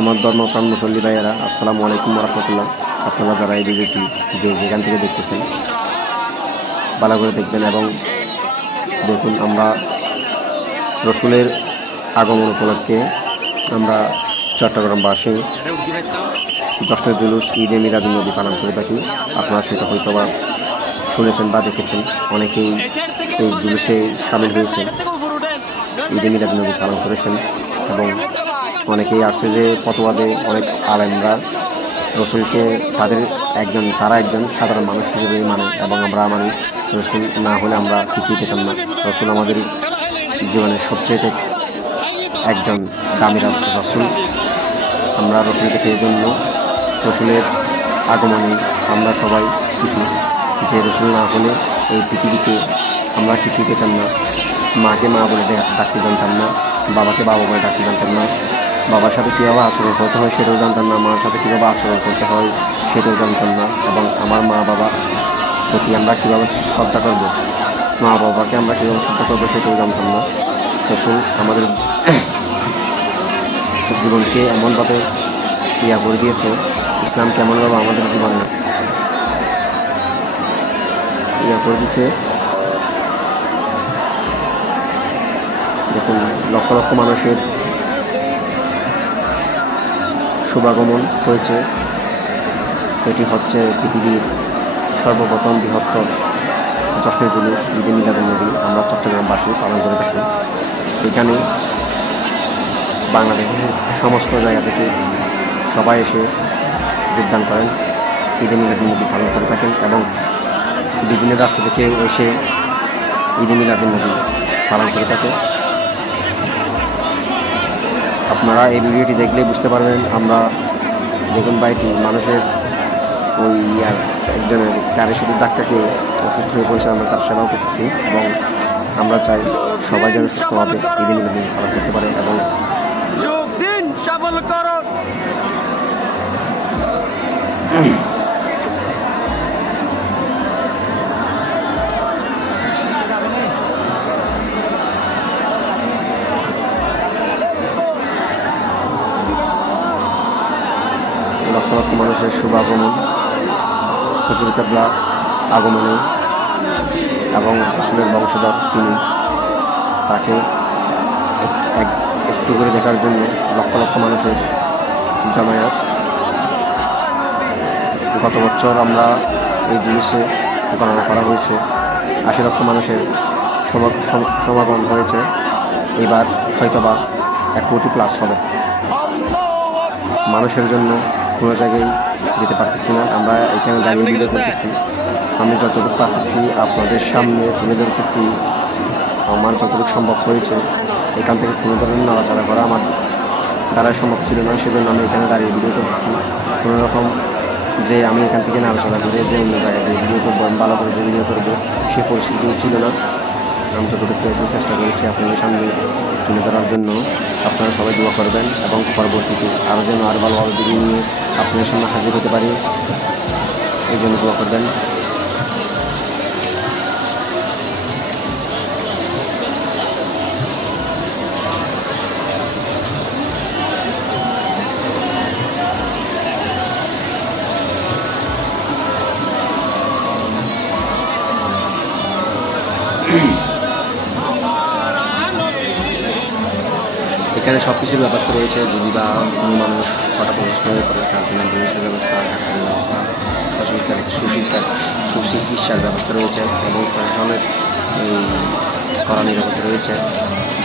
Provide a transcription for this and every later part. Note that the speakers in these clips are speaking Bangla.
আমার ধর্মপ্রাণ মুসল্লি ভাইয়েরা, আসসালামু আলাইকুম রহমতুল্লাহ। আপনারা যারা এই ভিডিওটি যেখান থেকে দেখতেছেন ভালো করে দেখবেন এবং দেখুন, আমরা রসুলের আগমন উপলক্ষে আমরা চট্টগ্রামবাসী জশ্নের জুলুস ঈদে মিলাদুন্নবী পালন করে থাকি। আপনারা সেটা হয়তো বা শুনেছেন বা দেখেছেন, অনেকেই এই জুলুসে সামিল হয়েছেন, ঈদে মিলাদুন্নবী পালন করেছেন এবং অনেকেই আছে যে ফতোয়াদে অনেক আলেমরা রসুলকে তারা একজন সাধারণ মানুষ হিসেবে মানে এবং আমরা মানি। রসুল না হলে আমরা কিছুই পেতাম না। রসুল আমাদের জীবনের সবচেয়ে একজন দামি রসুল। আমরা রসুলকে পেয়ে জন্য রসুলের আগমনে আমরা সবাই খুশি যে রসুল না হলে এই পৃথিবীতে আমরা কিছুই পেতাম না। মাকে মা বলে ডাকতে জানতাম না, বাবাকে বাবা বলে ডাকতে জানতাম না, বাবার সাথে কীভাবে আচরণ করতে হয় সেটাও জানতাম না, মার সাথে কীভাবে আচরণ করতে হয় সেটাও জানতাম না, এবং আমার মা বাবার প্রতি আমরা কীভাবে শ্রদ্ধা করবো, মা বাবাকে আমরা কীভাবে শ্রদ্ধা করবো সেটাও জানতাম না। রসুল আমাদের জীবনকে এমনভাবে করে দিয়েছে, ইসলামকে এমনভাবে আমাদের জীবনে করে দিয়েছে। দেখুন, লক্ষ লক্ষ মানুষের শুভাগমন হয়েছে। এটি হচ্ছে পৃথিবীর সর্বপ্রথম বৃহত্তর জশ্নে জুলুস ঈদে মিলাদুন্নবী আমরা চট্টগ্রামবাসী পালন করে থাকি। এখানে বাংলাদেশের সমস্ত জায়গা থেকে সবাই এসে যোগদান করেন, ঈদে মিলাদুন্নবী পালন করে থাকেন এবং বিভিন্ন রাষ্ট্র থেকে এসে ঈদে মিলাদুন্নবী পালন করে থাকে। আপনারা এই ভিডিওটি দেখলেই বুঝতে পারবেন। আমরা দেখুন ভাইটি মানুষের ওই একজনের গাড়ির সাথে ধাক্কাকে অসুস্থ হয়ে পড়েছে, আমরা তার সেবাও করতেছি এবং আমরা চাই সবাই যেন সুস্থভাবে ঈদে মিলাদুন্নবী পালন করতে পারে এবং লক্ষ লক্ষ মানুষের শুভ আগমন, হুজুর কেবলা আগমনে এবং রসুলের বংশধর তিনি, তাকে একটু করে দেখার জন্য লক্ষ লক্ষ মানুষের জমায়েত। গত বছর আমরা এই জুলুসে গণনা করা হয়েছে ৮০ লক্ষ মানুষের সমাগম হয়েছে। এবার হয়তোবা ১ কোটি প্লাস হবে। মানুষের জন্য কোনো জায়গায় যেতে পারতেছি না, আমরা এখানে দাঁড়িয়ে ভিডিও করতেছি। আমি যতটুকু পারতেছি আপনাদের সামনে তুলে ধরতেছি, আমার যতটুকু সম্ভব হয়েছে। এখান থেকে কোনো ধরনের নড়াচড়া করা আমার দ্বারা সম্ভব ছিল না, সেজন্য আমি এখানে দাঁড়িয়ে ভিডিও করতেছি। কোনো রকম যে আমি এখান থেকে নড়াচড়া করে যে অন্য জায়গায় গিয়ে ভিডিও করবো, আমি ভালো করে যে ভিডিও করবো সে পরিস্থিতিও ছিল না। আমি যতটুকু পেয়েছি চেষ্টা করেছি আপনাদের সামনে তুলে ধরার জন্য। আপনারা সবাই দোয়া করবেন এবং পরবর্তীতে আরও যেন আরও ভালোভাবে ভিডিও নিয়ে আপনাদের সামনে হাজির হতে পারি, এই জন্য দোয়া করবেন। এখানে সব কিছুর ব্যবস্থা রয়েছে। যদি বা কোনো মানুষ হঠাৎ অসুস্থ হয়ে পড়ে তার জন্য চিকিৎসার ব্যবস্থা, ডাক্তারের ব্যবস্থা, সুচিকিৎসার ব্যবস্থা রয়েছে এবং প্রশাসনের এই কড়া নিরাপত্তা রয়েছে,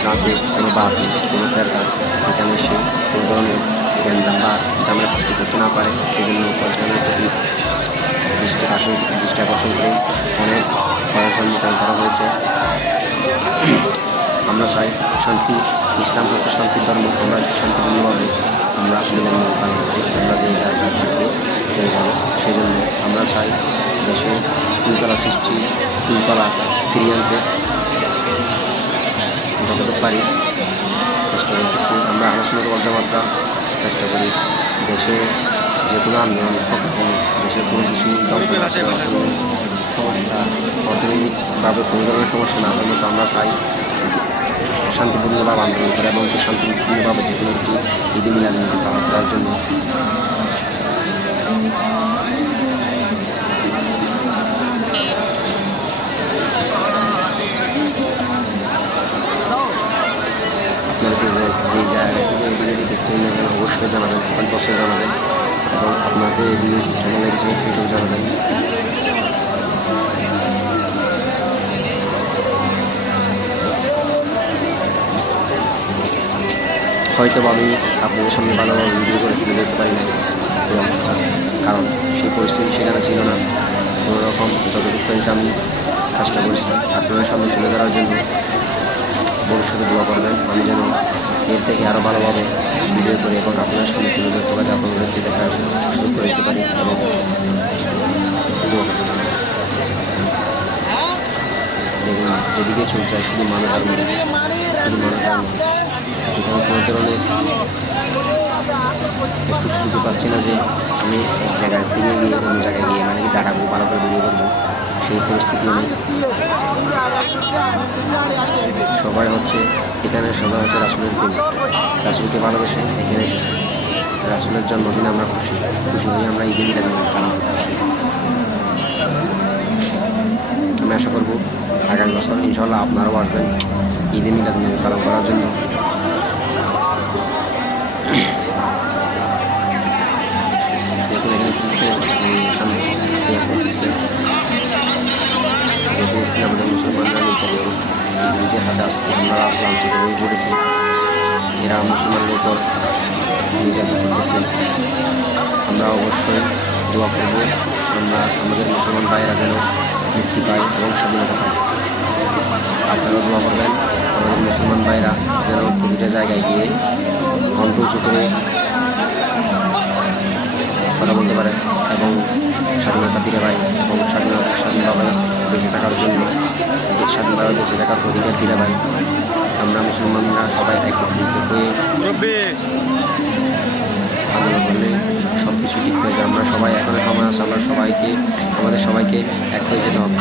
যাতে কোনো বাতি কোনো ফেরকা এখানে এসে কোনো ধরনের গ্যাঞ্জাম বা ঝামেলা সৃষ্টি করতে না পারে। সেই জন্য প্রশাসনের প্রতি দৃষ্টি আকর্ষণ করে অনেক প্রশাসন মোতায়েন করা হয়েছে। আমরা চাই শান্তি, ইসলাম হচ্ছে শান্তির ধর্ম। আমরা শান্তিপূর্ণভাবে আমরা মিলাদুন্নবী পালন করি, আমরা যে যার থাকবে চলে যাবো। সেই জন্য আমরা চাই দেশে শৃঙ্খলা ফিরিয়ে আনতে যতটুকু পারি চেষ্টা করতেছি। আমরা আলোচনা করার জামাতরা চেষ্টা করি দেশে যে কোনো আন্দোলন দেশের কোনো কিছু ধ্বংস না করে, সমস্যা অর্থনৈতিকভাবে কোনো ধরনের সমস্যা না হলে আমরা চাই শান্তিপূর্ণভাবে আন্দোলন করে এবং শান্তিপূর্ণভাবে যে কোনো একটি ঈদে মিলাদুন্নবী পালন করার জন্য আপনারা যে জায়গা থেকে এই ভিডিওটি দেখছেন না কেন অবশ্যই জানাবেন, কমেন্ট বক্সে জানাবেন এবং আপনাদের এই ভিডিওটি কেমন লেগেছে সেটাও জানাবেন। হয়তো আমি আপনাদের সামনে ভালোভাবে ভিডিও করে তুলে ধরতে পারি না সেই অবস্থা, কারণ সেই পরিস্থিতি সেখানে ছিল না। কোনো রকম যতটুকু পেয়েছি আমি চেষ্টা করেছি আপনাদের সামনে তুলে ধরার জন্য। ভবিষ্যতে দোয়া করবেন আমি যেন এর থেকে আরও ভালোভাবে ভিডিও করে এবং আপনাদের সামনে তুলে ধরতে পারি, আপনাদেরকে দেখার সুযোগ করে দিতে পারি এবং দোয়া করতে পারি। দেখুন যেদিকে চোখ যায় শুধু মানুষ আর মানুষ, শুধু মানুষ আর মানুষ। এখানে কোনো ধরনের একটু সুযোগ পাচ্ছি না যে আমি এক জায়গার থেকে গিয়ে অন্য জায়গায় গিয়ে মানে কি দাঁড়াবো, ভালো করে ভিডিও করবো, সেই পরিস্থিতি নেই। সবাই হচ্ছে এখানে সবাই হচ্ছে রাসূলের প্রেম, রাসূলকে ভালোবেসে এখানে এসেছে। রাসূলের জন্মদিনে আমরা খুশি হয়ে আমরা ঈদে মিলাদুন্নবী পালন করতেছি। আমি আশা করবো আগামী বছর ইনশাআল্লাহ আপনারাও আসবেন ঈদে মিলাদুন্নবী পালন করার জন্য। দেখুন এখানে যেহেতু আমাদের মুসলমানরা নির্যাতিত, ঈদের হাতে আজকে আমরা লাঞ্ছিত হয়ে পড়েছি। এরা মুসলমানদের উপর নির্যাতন করতেছে। আমরা অবশ্যই দোয়া করব আমরা আমাদের মুসলমান ভাইয়েরা যেন মুক্তি পায় এবং স্বাধীনতা পায়। আপনারা দোয়া করবেন আমাদের মুসলমান ভাইয়েরা যেন প্রতিটা জায়গায় গিয়ে কণ্ঠ উঁচু করে কথা বলতে পারে এবং স্বাধীনতা ফিরে পায় এবং স্বাধীনভাবে বেঁচে থাকার জন্য স্বাধীনভাবে বেঁচে থাকার অধিকার ফিরে পায়। আমরা মুসলমানরা সবাই একত্রিত হয়ে আন্দোলন করলে সব কিছু ঠিক হয়ে যায়। আমরা সবাই এখনো সময় আছে, আমরা আমাদের সবাইকে এক হয়ে যেতে হবে।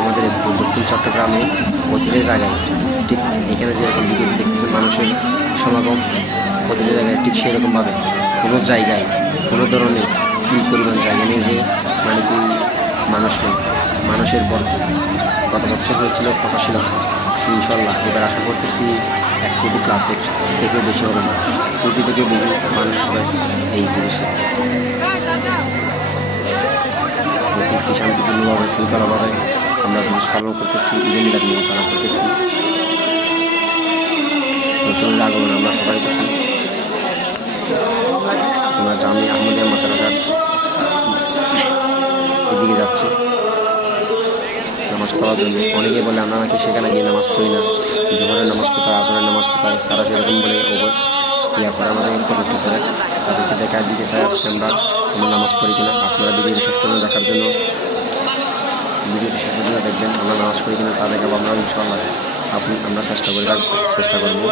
আমাদের দক্ষিণ চট্টগ্রামে প্রতিটা জায়গায় ঠিক এখানে যেরকম ভিডিও দেখতেছেন মানুষের সমাগম, প্রতিটা জায়গায় ঠিক সেরকমভাবে কোনো জায়গায় কোনো ধরনের কি পরিমাণ জায়গা নেই যে মানে কি মানুষ নেই। মানুষের গত বছর হয়েছিল 85 লক্ষ, ইনশাল্লাহ এবার আশা করতেছি 1 কোটি প্লাসের থেকেও বেশি হবে মানুষ, কোটি থেকে বেশি মানুষ হবে এই দিবসে। কি শান্তিপূর্ণভাবে শৃঙ্খলাভাবে আমরা দিবস পালন করতেছি, ঈদে মিলাদুন্নবী পালন করতেছি। রসুলের আগমন আমরা সবাই খুশি। আমরা জামি আহমদিয়া মাদ্রাসার এদিকে যাচ্ছি নামাজ পড়ার জন্য। অনেকে বলে আমরা নাকি সেখানে গিয়ে নামাজ পড়ি না, জোহরের নামাজ কোথায়, আসরের নামাজ কোথায়, তারা সেরকম বলে ইয়া করে আমাদেরকে কটূক্তি করে। তাদেরকে দেখা দিতে চাই আজকে আমরা নামাজ পড়ি কিনা। আপনারা ভিডিওটি শেষ পর্যন্ত দেখার জন্য ভিডিওটি শেষ পর্যন্ত দেখবেন আমরা নামাজ পড়ি কিনা তা দেখাবো আমরা ইনশাআল্লাহ। আমরা চেষ্টা করব।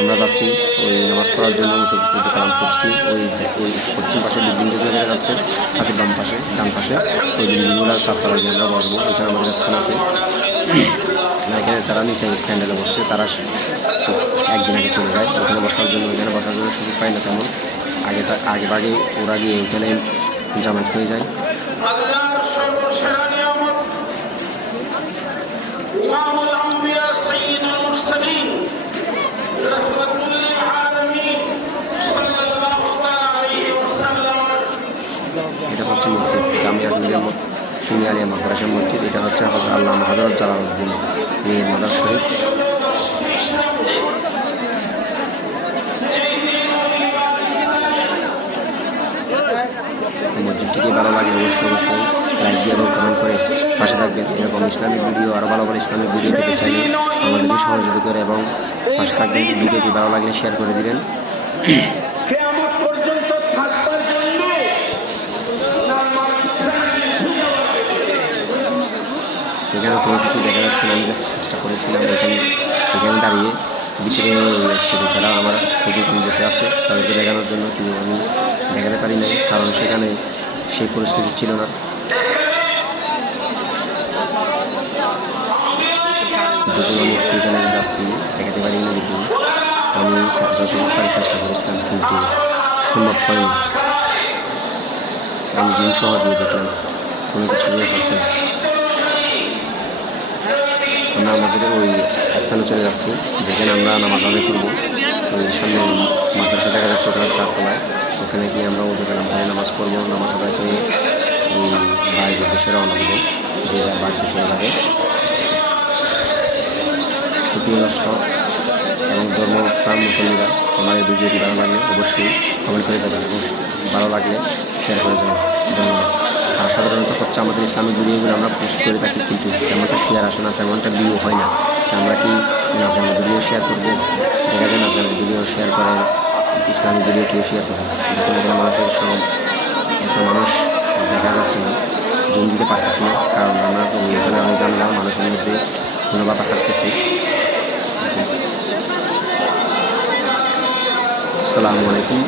আমরা যাচ্ছি ওই নামাজ পড়ার জন্য উঁচু কালাম করছি। ওই পশ্চিম পাশে বিল্ডিং যেগুলো যাচ্ছে হাতের ডান পাশে ওই বিল্ডিংগুলো 4 তলায় গিয়ে আমরা বসবো। ওইখানে আমাদের স্থান আছে। এখানে যারা নিচে প্যান্ডেলে বসছে তারা একদিন আগে চলে যায় ওখানে বসার জন্য সুযোগ পায় না তেমন। আগে ওরা গিয়ে ওখানে জামাত হয়ে যায়। এটা হচ্ছে মসজিদ জামিয়া সুনিয়ারিয়া মাদ্রাসা মসজিদ। এটা হচ্ছে আল্লামা হযরত জালালউদ্দিন মীর মাজার শরীফ। মসজিদটিকে ভালো লাগে অবশ্যই লাইক দিয়ে এবং কমেন্ট করে পাশে থাকবেন। এরকম ইসলামিক ভিডিও আরও ভালো ইসলামিক ভিডিও পেতে চাইলে আমাদেরকে সহযোগিতা করে এবং পাশে থাকবেন। ভিডিওটি ভালো লাগলে শেয়ার করে দিবেন। এখানে কোনো কিছু দেখা যাচ্ছে না, আমি চেষ্টা করেছিলাম এখানে দাঁড়িয়ে ভিতরে স্টেজে যারা আমার হুজুর বসে আছে তাদেরকে দেখানোর জন্য কিন্তু আমি দেখাতে পারি নাই, কারণ সেখানে সেই পরিস্থিতি ছিল না। যখন আমি একটু এখানে যাচ্ছি দেখাতে পারি না, কিন্তু আমি যতটুকু পারি চেষ্টা করেছিলাম, কিন্তু সম্ভব হয়নি। আমি জুম সহ দিয়ে দেখলাম কোনো কিছুই হচ্ছে না। আমরা আমাদের ওই স্থানে চলে যাচ্ছি যেখানে আমরা নামাজ আদায় করবো। ওই সামনে মাদ্রাসা দেখা যাচ্ছে ওখানে চারতলায়, ওখানে গিয়ে আমরা ওজু কালাম করে নামাজ পড়বো। নামাজ আদায় করে বাড়ির উদ্দেশ্যে রওনা দেবো, যে যার বাড়িতে চলে যাবে। সুপ্রিয় দর্শক এবং ধর্মপ্রাণ মুসল্লিরা, আমার এই ভিডিওটি ভালো লাগলে অবশ্যই কমেন্ট করে যাবেন এবং ভালো লাগলে শেয়ার করে যাবেন। ধন্যবাদ। আর সাধারণত হচ্ছে আমাদের ইসলামিক ভিডিওগুলো আমরা পোস্ট করে থাকি, কিন্তু তেমনটা শেয়ার আসে না, তেমনটা ভিউ হয় না। আমরা কি নাচ গানের ভিডিও শেয়ার করবো? দেখা যায় নাচ গানের ভিডিও শেয়ার করেন, ইসলামিক ভিডিও কেউ শেয়ার করেন। দেখুন এখানে মানুষের এত মানুষ দেখা যাচ্ছে না, জুম দিতে পারতেছি না, কারণ আমরা এখানে আমি জানলাম মানুষের মধ্যে কোনোভাবে হাঁটতেছি। আসসালামু আলাইকুম।